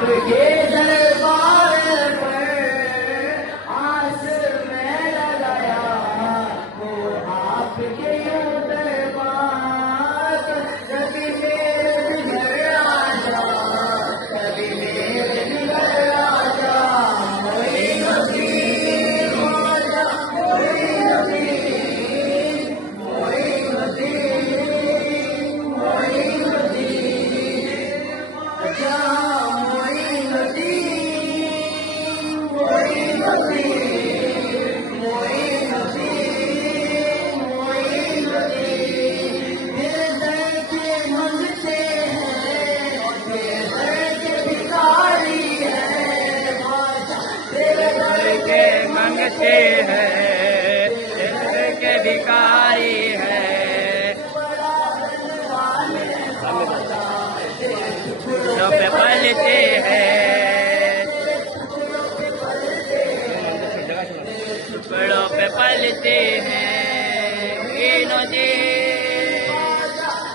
आपके दरबार पर आस में लगाया, वो आपके दरबार। कभी मेरे घर आजा, कभी मेरे घर आजा, मोइनुद्दीन आजा, मोइनुद्दीन, मोइनुद्दीन, मोइनुद्दीन आजा, मोइनुद्दीन, मोइनुद्दीन, मोइनुद्दीन, मोइनुद्दीन। हृदय के मंगते हैं, हृदय के भिखारी है बादशाह, हृदय के मंगते हैं, हृदय के भिखारी है। जो पे पलते हैं, टुकड़ों पे पलते हैं। मोइनुद्दीन,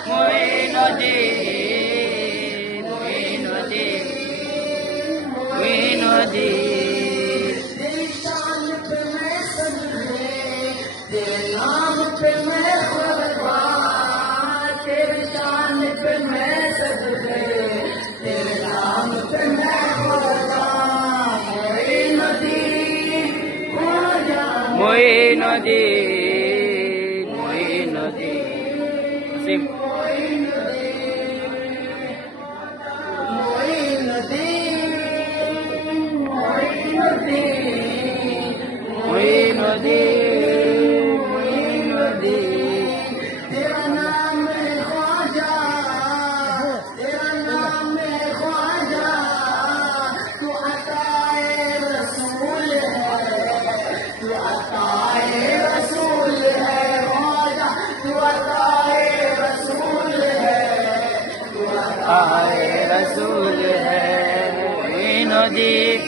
मोइनुद्दीन, मोइनुद्दीन। तेरी शान पे मैं सजदे, तेरे नाम पे मैं कुर्बान, तेरी शान पे मैं सजदे, तेरे नाम पे मैं कुर्बान। मोइनुद्दीन आजा, मोइनुद्दीन, मोइनुद्दीन। सिम मोइनुद्दीन, मोइनुद्दीन। तेरा नाम है ख्वाजा, तेरा नाम है ख्वाजा, तू अताए रसूल है, तू अताए रसूल है ख्वाजा, तू अताए रसूल है, तू आए रसूल है। मोइनुद्दीन,